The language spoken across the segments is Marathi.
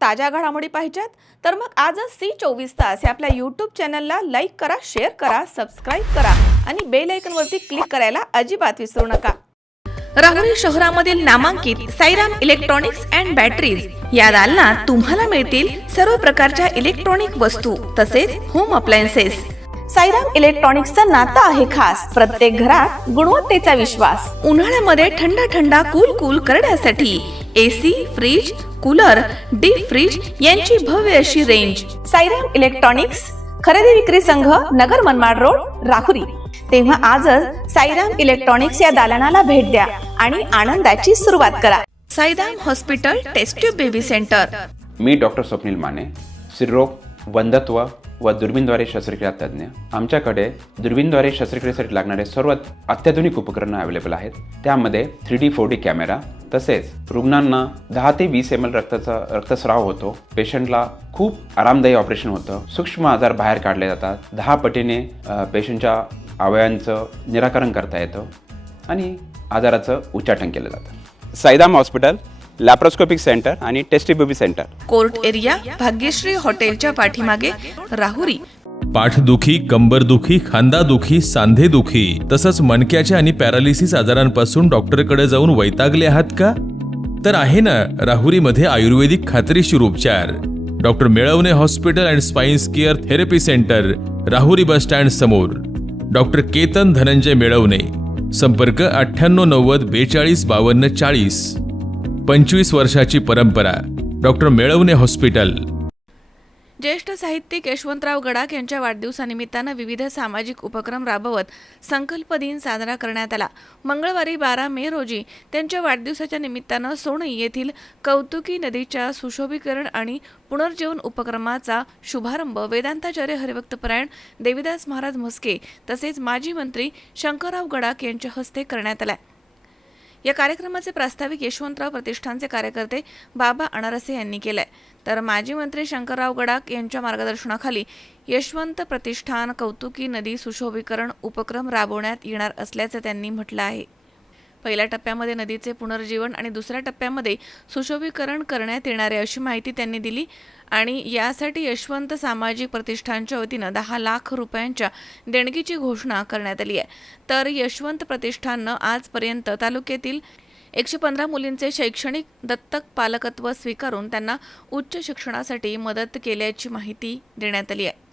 ताज्या घडामोडी पाहिजेत तर मग आजच C24 तास या आपल्या YouTube चॅनलला लाईक करा, शेअर करा, सबस्क्राईब करा आणि बेल आयकॉनवरती क्लिक करायला अजिबात विसरू नका। राहुरी शहरामधील नामांकित साईराम इलेक्ट्रॉनिक्स अँड बॅटरीज या दालनात तुम्हाला मिळतील सर्व प्रकारच्या इलेक्ट्रॉनिक वस्तू तसेच होम अप्लायन्सेस। साईराम इलेक्ट्रॉनिक्सचं नातं आहे खास, प्रत्येक घरात गुणवत्तेचा विश्वास। उन्हाळ्यामध्ये थंड कूल करण्यासाठी AC, fridge, cooler, deep freeze यांची भव्य अशी रेंज। साईराम इलेक्ट्रॉनिक्स खरेदी विक्री संघ, नगर मनमाड रोड, राहुरी। तेव्हा आजच साईराम इलेक्ट्रॉनिक्स या दालनाला भेट द्या आणि आनंदाची सुरुवात करा। Sairam hospital test tube baby centre. मी डॉक्टर स्वप्नील माने, स्त्रीरोग, वंध्यत्व व दुर्बीणद्वारे शस्त्रक्रिया तज्ञ। आमच्याकडे दुर्बीणद्वारे शस्त्रक्रियेसाठी लागणारे सर्व अत्याधुनिक उपकरणं अवेलेबल आहेत। त्यामध्ये 3D 4D कॅमेरा, तसेच रुग्णांना 10 ते 20 ml रक्तस्राव होतो। पेशंटला खूप आरामदायी ऑपरेशन होतं। सूक्ष्म आजार बाहेर काढले जातात। 10 पटीने पेशंटच्या अवयवांचं निराकरण करता येतं आणि आजाराचं उच्चाटन केलं जातं। साईराम हॉस्पिटल, लॅप्रोस्कोपिक सेंटर आणि test baby centre, court area, Bhagyashree हॉटेलच्या पाठीमागे, राहुरी। पाठदुखी, कंबरदुखी, खांदादुखी, सांधेदुखी तसंच मणक्याच्या आणि पॅरालिसिस आजारांपासून डॉक्टरकडे जाऊन वैतागले आहात का? तर आहे ना राहुरीमध्ये आयुर्वेदिक खात्रीशीर उपचार। Doctor Melavane hospital and spines care therapy centre, Rahuri bus stand समोर। डॉक्टर केतन धनंजय मेळवणे, संपर्क 9890 42 52 40। 25 वर्षाची परंपरा, डॉक्टर मेळवणे हॉस्पिटल। ज्येष्ठ साहित्यिक यशवंतराव गडाख यांच्या वाढदिवसानिमित्तानं विविध सामाजिक उपक्रम राबवत संकल्प दिन साजरा करण्यात आला। मंगळवारी 12 मे रोजी त्यांच्या वाढदिवसाच्या निमित्तानं सोनई येथील कौतुकी नदीच्या सुशोभीकरण आणि पुनर्जीवन उपक्रमाचा शुभारंभ वेदांताचार्य हरिभक्तपरायण देवीदास महाराज म्हस्के तसेच माजी मंत्री शंकरराव गडाख यांच्या हस्ते करण्यात आला। या कार्यक्रमाचे प्रास्ताविक यशवंतराव प्रतिष्ठानचे कार्यकर्ते बाबा अनारसे यांनी केलंय, तर माजी मंत्री शंकरराव गडाख यांच्या मार्गदर्शनाखाली यशवंत प्रतिष्ठान कौतुकी नदी सुशोभीकरण उपक्रम राबवण्यात येणार असल्याचं त्यांनी म्हटलं आहे। पहिल्या टप्प्यामध्ये नदीचे पुनर्जीवन आणि दुसऱ्या टप्प्यामध्ये सुशोभीकरण करण्यात येणार आहे अशी माहिती त्यांनी दिली आणि यासाठी यशवंत सामाजिक प्रतिष्ठानच्या वतीनं 10 लाख रुपयांच्या देणगीची घोषणा करण्यात आली आहे। तर यशवंत प्रतिष्ठाननं आजपर्यंत तालुक्यातील 115 मुलींचे शैक्षणिक दत्तक पालकत्व स्वीकारून त्यांना उच्च शिक्षणासाठी मदत केल्याची माहिती देण्यात आली आहे।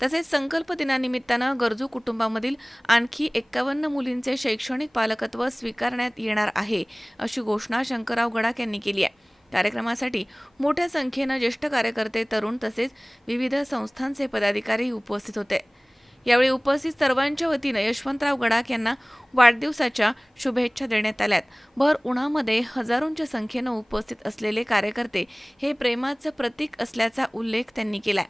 तसेच संकल्प दिनानिमित्तानं गरजू कुटुंबामधील आणखी 51 मुलींचे शैक्षणिक पालकत्व स्वीकारण्यात येणार आहे अशी घोषणा शंकरराव गडाख यांनी केली आहे। कार्यक्रमासाठी मोठ्या संख्येनं ज्येष्ठ कार्यकर्ते, तरुण तसेच विविध संस्थांचे पदाधिकारी उपस्थित होते। यावेळी उपस्थित सर्वांच्या वतीनं यशवंतराव गडाख यांना वाढदिवसाच्या शुभेच्छा देण्यात आल्यात। भर उन्हामध्ये हजारोंच्या संख्येनं उपस्थित असलेले कार्यकर्ते हे प्रेमाचं प्रतीक असल्याचा उल्लेख त्यांनी केलाय।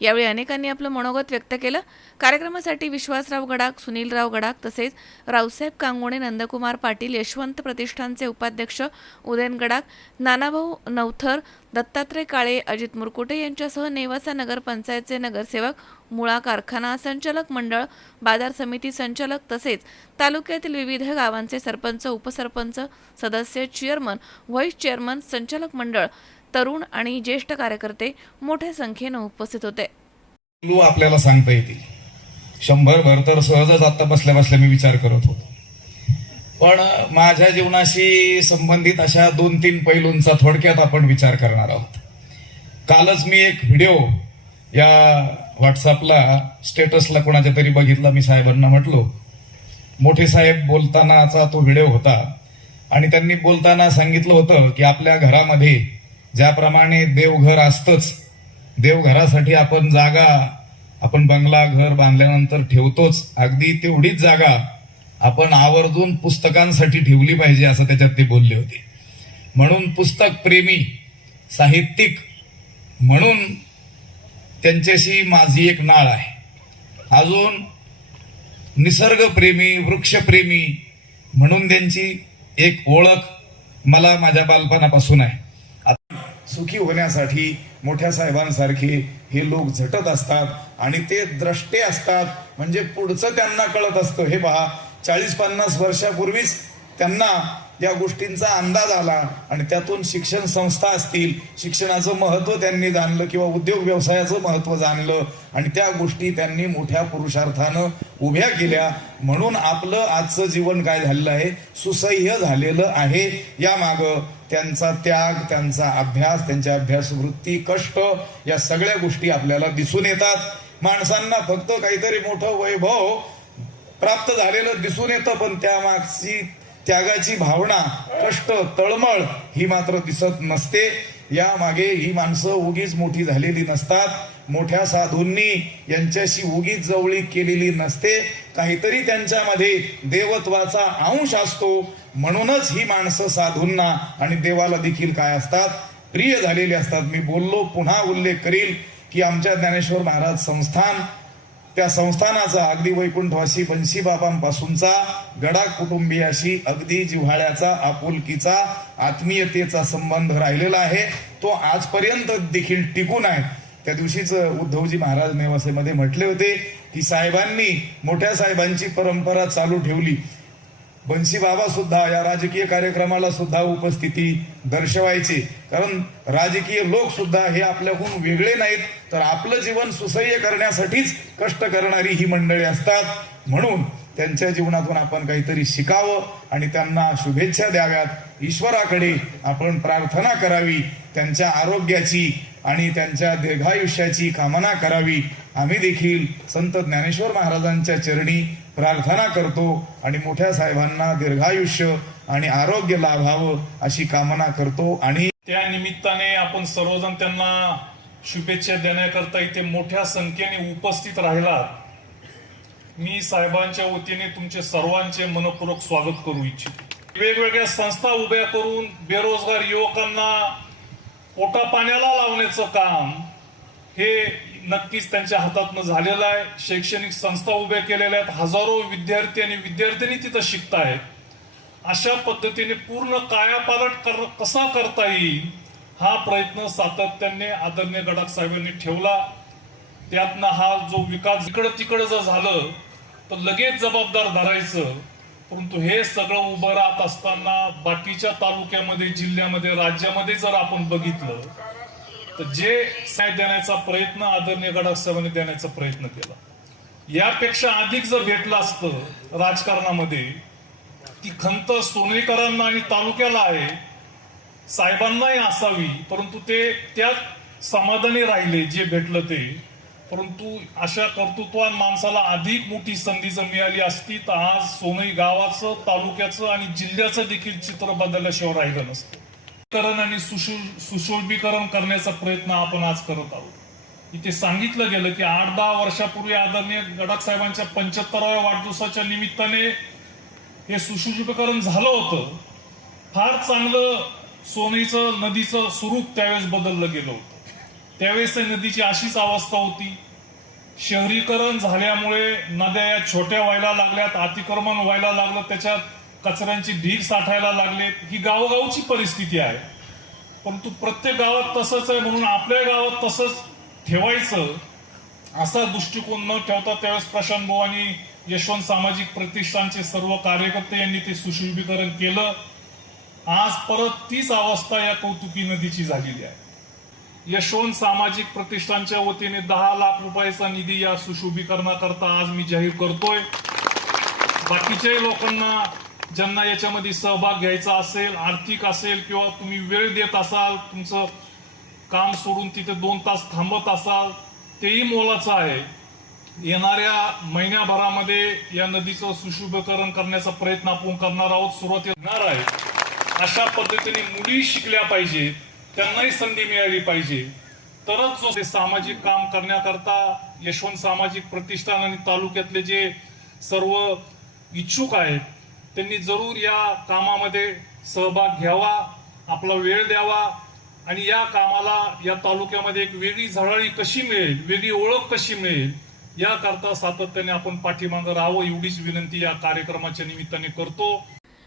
यावेळी अनेकांनी आपलं मनोगत व्यक्त केलं। कार्यक्रमासाठी विश्वासराव गडाख, सुनीलराव गडाख तसेच रावसाहेब कांगोणे, नंदकुमार पाटील, यशवंत प्रतिष्ठानचे उपाध्यक्ष उदयन गडाख, नानाभाऊ नवथर, दत्तात्रय काळे, अजित मुरकुटे यांच्यासह नेवासा नगरपंचायतचे नगरसेवक, मुळा कारखाना संचालक मंडळ, बाजार समिती संचालक तसेच तालुक्यातील विविध गावांचे सरपंच, उपसरपंच, सदस्य, चेअरमन, व्हाईस चेअरमन, संचालक मंडळ, तरुण आणि ज्येष्ठ कार्यकर्ते मोठ्या संख्येनं उपस्थित होते। आपल्याला सांगता येतील 100 भर तर सहजच आता बसल्या बसल्या मी विचार करत होतो, पण माझ्या जीवनाशी संबंधित अशा 2-3 पैलूंचा थोडक्यात आपण विचार करणार आहोत। कालच मी एक व्हिडिओ या व्हॉट्सअपला स्टेटसला कोणाच्या तरी बघितला। मी साहेबांना म्हटलो, मोठे साहेब बोलतानाचा तो व्हिडिओ होता आणि त्यांनी बोलताना सांगितलं होतं की आपल्या घरामध्ये ज्याप्रमाणे देवघर असतंच, देवघरासाठी आपण जागा, आपण बंगला घर बांधल्यानंतर ठेवतोच, अगदी तेवढीच जागा आपण आवर्जून पुस्तकांसाठी ठेवली पाहिजे असं त्याच्यात ते बोलले होते। म्हणून पुस्तक प्रेमी, साहित्यिक म्हणून त्यांच्याशी माझी एक नाळ आहे। अजून निसर्गप्रेमी, वृक्षप्रेमी म्हणून त्यांची एक ओळख मला माझ्या बालपणापासून आहे। सुखी होण्यासाठी मोठ्या साहेबांसारखे हे लोक झटत असतात आणि ते द्रष्टे असतात, म्हणजे पुढचं त्यांना कळत असतं। हे पहा, 40-50 वर्षापूर्वीच त्यांना या गोष्टींचा अंदाज आला आणि त्यातून शिक्षण संस्था असतील, शिक्षणाचं महत्त्व त्यांनी जाणलं किंवा उद्योग व्यवसायाचं महत्त्व जाणलं आणि त्या गोष्टी त्यांनी मोठ्या पुरुषार्थानं उभ्या केल्या. म्हणून आपलं आजचं जीवन काय झालेलं आहे, सुसह्य झालेलं आहे. यामागं त्यांचा त्याग, त्यांचा अभ्यास, त्यांच्या अभ्यासवृत्ती, कष्ट या सगळ्या गोष्टी आपल्याला दिसून येतात. माणसांना फक्त काहीतरी मोठं वैभव प्राप्त झालेलं दिसून येतं, पण त्यामागची त्यागाची भावना, कष्ट, तळमळ ही मात्र दिसत नसते. यामागे ही माणसं उगीच मोठी झालेली नसतात. मोठ्या साधूंनी यांच्याशी उगीच जवळीक केलेली नसते. काहीतरी त्यांच्यामध्ये देवत्वाचा अंश असतो. म्हणूनच ही माणसं साधूंना आणि देवाला देखील काय असतात, प्रिय झालेली असतात. मी बोललो, पुन्हा उल्लेख करील की आमच्या ज्ञानेश्वर महाराज संस्थान, त्या संस्थानाचा अगदी वैकुंठवासी बंशीबाबांपासूनचा गडाख कुटुंबियाशी अगदी जिव्हाळ्याचा, आपुलकीचा, आत्मीयतेचा संबंध राहिलेला आहे. तो आजपर्यंत देखील टिकून आहे. त्या दिवशीच उद्धवजी महाराज नेवासेमध्ये म्हटले होते की साहेबांनी, मोठ्या साहेबांची परंपरा चालू ठेवली. बंशीबाबा सुद्धा या राजकीय कार्यक्रमाला सुद्धा उपस्थिती दर्शवायचे, कारण राजकीय लोक सुद्धा हे आपल्याहून वेगळे नाहीत, तर आपलं जीवन सुसह्य करण्यासाठीच कष्ट करणारी ही मंडळी असतात. म्हणून त्यांच्या जीवनातून आपण काहीतरी शिकावं आणि त्यांना शुभेच्छा द्याव्यात. ईश्वराकडे आपण प्रार्थना करावी, त्यांच्या आरोग्याची आणि त्यांच्या दीर्घायुष्याची कामना करावी. आम्ही देखील संत ज्ञानेश्वर महाराजांच्या चरणी प्रार्थना करतो आणि मोठ्या साहेबांना दीर्घायुष्य आणि आरोग्य लाभावं अशी कामना करतो. आणि त्या निमित्ताने आपण सर्वजण त्यांना शुभेच्छा देण्याकरता इथे मोठ्या संख्येने उपस्थित राहिलात. मी साहेबांच्या वतीने तुमचे सर्वांचे मनपूर्वक स्वागत करू इच्छितो. वेगवेगळ्या संस्था उभ्या करून बेरोजगार युवकांना पोटा पाण्याला लावण्याचं काम हे नक्कीच त्यांच्या हातातनं झालेलं आहे. शैक्षणिक संस्था उभ्या केलेल्या आहेत. हजारो विद्यार्थी आणि विद्यार्थिनी तिथं शिकतायत. अशा पद्धतीने पूर्ण कायापालट कसा करता येईल हा प्रयत्न सातत्याने आदरणीय गडाख साहेबांनी ठेवला. त्यातनं हा जो विकास इकडं तिकडं जर झालं तर लगेच जबाबदार धरायचं, परंतु हे सगळं उभं राहत असताना बाकीच्या तालुक्यामध्ये, जिल्ह्यामध्ये, राज्यामध्ये जर आपण बघितलं तर जे न्याय देण्याचा प्रयत्न आदरणीय गडाख साहेबांनी देण्याचा प्रयत्न केला, यापेक्षा अधिक जर भेटलं असतं राजकारणामध्ये, ती खंत सोनेकरांना आणि तालुक्याला आहे, साहेबांनाही असावी, परंतु ते त्यात समाधानी राहिले जे भेटलं ते. परंतु अशा कर्तृत्वान माणसाला अधिक मोठी संधी जर मिळाली असती तर आज सोनई गावाचं, तालुक्याचं आणि जिल्ह्याचं देखील चित्र बदलल्याशिवाय राहिलं नसतं. आणि सुशोभीकरण करण्याचा प्रयत्न आपण आज करत आहोत. इथे सांगितलं गेलं की 8-10 वर्षापूर्वी आदरणीय गडाख साहेबांच्या 75व्या वाढदिवसाच्या निमित्ताने हे सुशोभीकरण झालं होतं. फार चांगलं सोनईचं नदीचं स्वरूप त्यावेळेस बदललं गेलं होतं. त्यावेळेस नदीची अशीच अवस्था होती. शहरीकरण झाल्यामुळे नद्या या छोट्या व्हायला लागल्यात, अतिक्रमण व्हायला लागलं, त्याच्यात कचऱ्यांची ढीग साठायला लागले. ही गावोगावची परिस्थिती आहे. परंतु प्रत्येक गावात तसंच आहे म्हणून आपल्या गावात तसंच ठेवायचं असा दृष्टिकोन न ठेवता त्यावेळेस प्रशांत भाऊ आणि यशवंत सामाजिक प्रतिष्ठानचे सर्व कार्यकर्ते यांनी ते सुशोभीकरण केलं. आज परत तीच अवस्था या कौतुकी नदीची झालेली आहे. यशवंत सामाजिक प्रतिष्ठानच्या वतीने 10 लाख रुपयाचा निधी या सुशोभीकरणाकरता आज मी जाहीर करतोय. बाकीच्याही लोकांना ज्यांना याच्यामध्ये सहभाग घ्यायचा असेल, आर्थिक असेल किंवा तुम्ही वेळ देत असाल, तुमचं काम सोडून तिथे 2 तास थांबत असाल, तेही मोलाचं आहे. येणाऱ्या महिन्याभरामध्ये या नदीचं सुशोभीकरण करण्याचा प्रयत्न आपण करणार आहोत. सुरुवातीला होणार आहे. अशा पद्धतीने मुली शिकल्या पाहिजे, त्यांनाही संधी मिळाली पाहिजे, तरच जो सामाजिक काम करण्याकरता यशवंत सामाजिक प्रतिष्ठान आणि तालुक्यातले जे सर्व इच्छुक आहेत त्यांनी जरूर या कामामध्ये सहभाग घ्यावा, आपला वेळ द्यावा आणि या कामाला या तालुक्यामध्ये एक वेगळी झळाळी कशी मिळेल, वेगळी ओळख कशी मिळेल याकरता सातत्याने आपण पाठीमागं राहावं एवढीच विनंती या कार्यक्रमाच्या निमित्ताने करतो.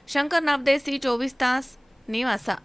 शंकर नामदेव, 24 तास, नेवासा.